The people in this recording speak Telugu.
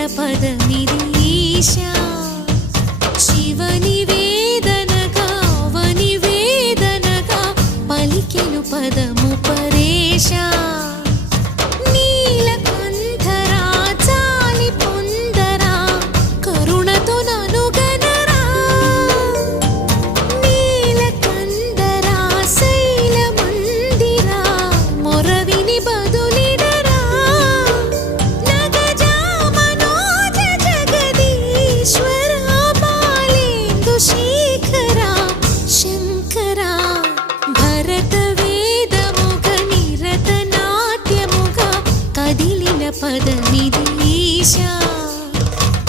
దివ్యమైన పదమిది ఈశా. శివని వేదనగా వని వేదనగా పలికెను పదము పరేశా. కదిలిన పదమిది ఈశా.